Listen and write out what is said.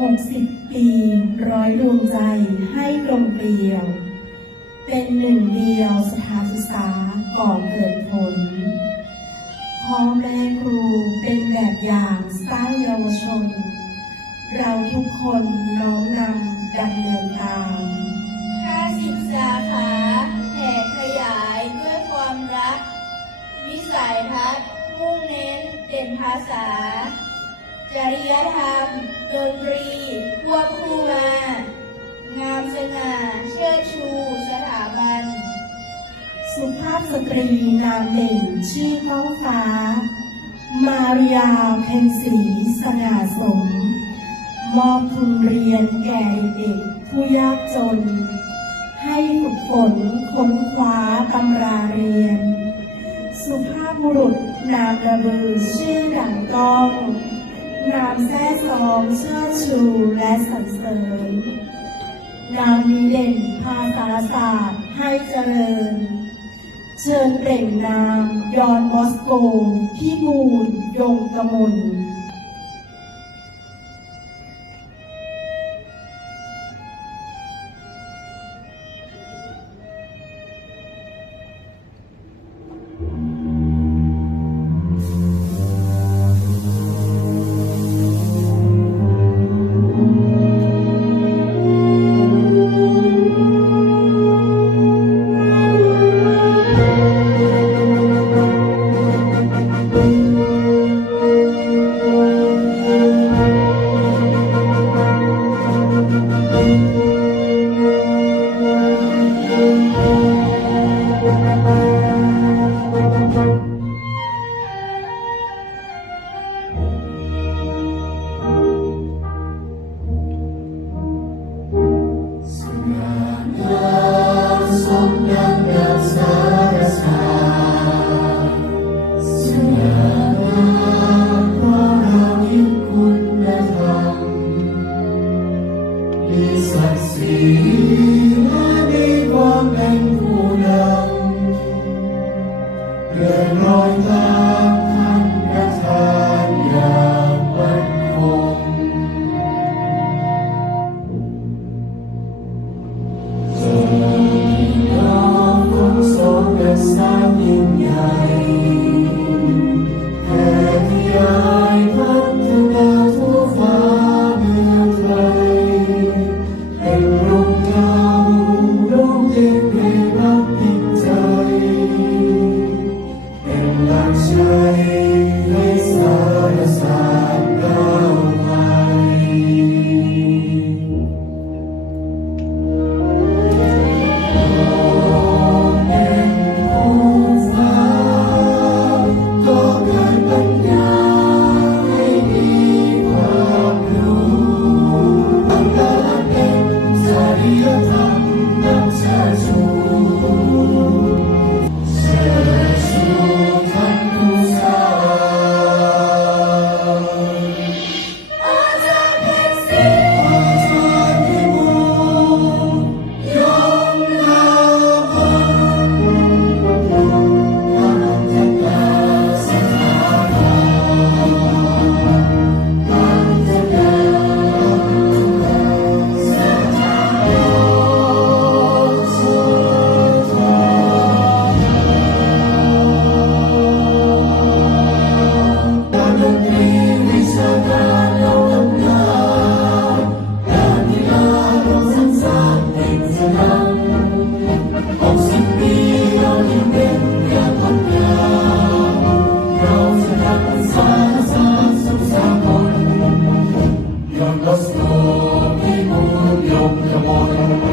หกสิบปีร้อยดวงใจให้ตรงเปลี่ยว เป็นหนึ่งเดียวสถานศึกษาก่อเกิดผลพ่อแม่ครูเป็นแบบอย่างสร้างเยาวชน เราทุกคนน้อมนำดำเนินตาม50สาขาแผ่ขยายด้วยความรัก วิสัยทัศน์มุ่งเน้นเด่นภาษา จริยธรรม ดนตรีควบคู่มา งามสง่าเชิดชูสถาบัน สุภาพสตรีนามเด่นชื่อท้องฟ้า มาริยาเพ็ญศรีสง่าสม มอบทุนเรียนแก่เด็กผู้ยากจน ให้ฝึกฝนค้นคว้าตำราเรียน สุภาพบุรุษนามระบือชื่อดังก้อง นามแท้ซองเชื่อชูและสรรเสริญ นามมีเด่นพาสารศาสตร์ให้เจริญ เชิญเปล่งนามยอนมอสโกพี่บูลยงกมล ศักดิ์ศรีและมีความเป็นผู้นำเดินรอยตาม เ amor.